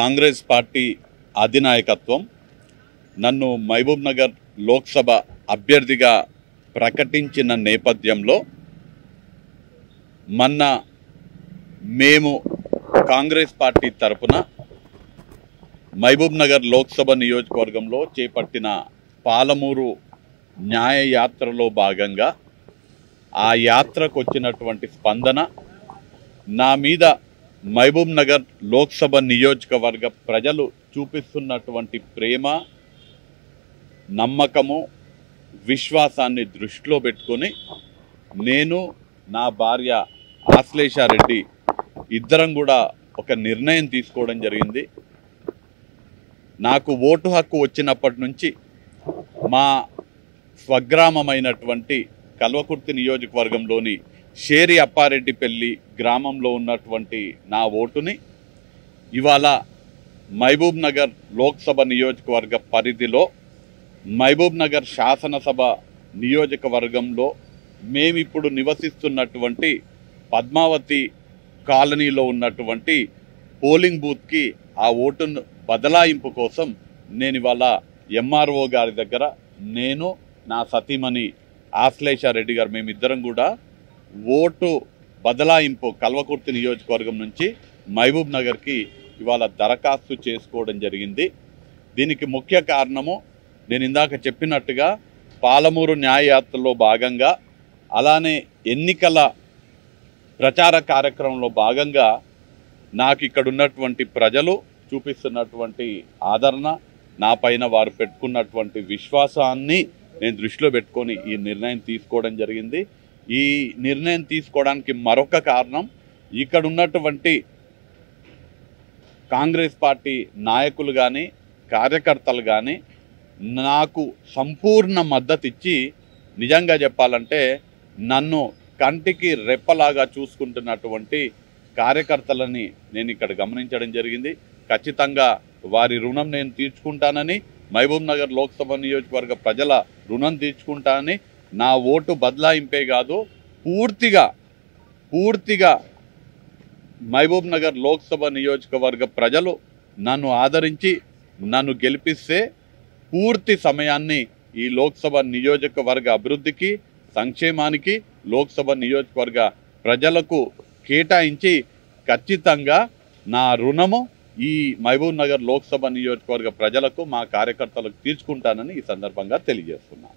Congress party అధినాయకత్వం నన్ను మహబూబ్ నగర్ లోక్సభ అభ్యర్థిగా ప్రకటించిన నేపథ్యంలో మొన్న మేము కాంగ్రెస్ పార్టీ తరపున మహబూబ్ నగర్ లోక్సభ నియోజకవర్గంలో చేపట్టిన పాలమూరు న్యాయ యాత్రలో భాగంగా ఆ యాత్రకు వచ్చినటువంటి స్పందన నా మీద మహబూబ్ నగర్ లోక్సభ నియోజకవర్గ ప్రజలు చూపిస్తున్నటువంటి ప్రేమ, నమ్మకము, విశ్వాసాన్ని దృష్టిలో పెట్టుకొని నేను నా భార్య ఆశ్లేషారెడ్డి ఇద్దరం కూడా ఒక నిర్ణయం తీసుకోవడం జరిగింది. నాకు ఓటు హక్కు వచ్చినప్పటి నుంచి మా స్వగ్రామమైనటువంటి కల్వకుర్తి నియోజకవర్గంలోని షేరి అప్పారెడ్డిపల్లి గ్రామంలో ఉన్నటువంటి నా ఓటుని ఇవాళ మహబూబ్ నగర్ లోక్సభ నియోజకవర్గ పరిధిలో మహబూబ్ నగర్ శాసనసభ నియోజకవర్గంలో మేమిప్పుడు నివసిస్తున్నటువంటి పద్మావతి కాలనీలో ఉన్నటువంటి పోలింగ్ బూత్కి ఆ ఓటును బదలాయింపు కోసం నేను ఇవాళ ఎంఆర్ఓ గారి దగ్గర నేను నా సతీమణి ఆశ్లేషారెడ్డి గారు మేమిద్దరం కూడా ఓటు బదలాయింపు కల్వకుర్తి నియోజకవర్గం నుంచి మహబూబ్ నగర్కి ఇవాళ దరఖాస్తు చేసుకోవడం జరిగింది. దీనికి ముఖ్య కారణము నేను ఇందాక చెప్పినట్టుగా పాలమూరు న్యాయయాత్రలో భాగంగా అలానే ఎన్నికల ప్రచార కార్యక్రమంలో భాగంగా నాకు ఇక్కడ ఉన్నటువంటి ప్రజలు చూపిస్తున్నటువంటి ఆదరణ, నా పైన వారు పెట్టుకున్నటువంటి విశ్వాసాన్ని నేను దృష్టిలో పెట్టుకొని ఈ నిర్ణయం తీసుకోవడం జరిగింది. ఈ నిర్ణయం తీసుకోవడానికి మరొక కారణం ఇక్కడ ఉన్నటువంటి కాంగ్రెస్ పార్టీ నాయకులు కానీ కార్యకర్తలు కానీ నాకు సంపూర్ణ మద్దతు ఇచ్చి నిజంగా చెప్పాలంటే నన్ను కంటికి రెప్పలాగా చూసుకుంటున్నటువంటి కార్యకర్తలని నేను ఇక్కడ గమనించడం జరిగింది. ఖచ్చితంగా వారి రుణం నేను తీర్చుకుంటానని, మహబూబ్ నగర్ లోక్సభ నియోజకవర్గ ప్రజల రుణం తీర్చుకుంటానని, నా ఓటు బదలాయింపే కాదు పూర్తిగా మహబూబ్ నగర్ లోక్సభ నియోజకవర్గ ప్రజలు నన్ను ఆదరించి నన్ను గెలిపిస్తే పూర్తి సమయాన్ని ఈ లోక్సభ నియోజకవర్గ అభివృద్ధికి, సంక్షేమానికి, లోక్సభ నియోజకవర్గ ప్రజలకు కేటాయించి ఖచ్చితంగా నా రుణము ఈ మహబూబ్ నగర్ లోక్సభ నియోజకవర్గ ప్రజలకు, మా కార్యకర్తలకు తీర్చుకుంటానని ఈ సందర్భంగా తెలియజేస్తున్నాను.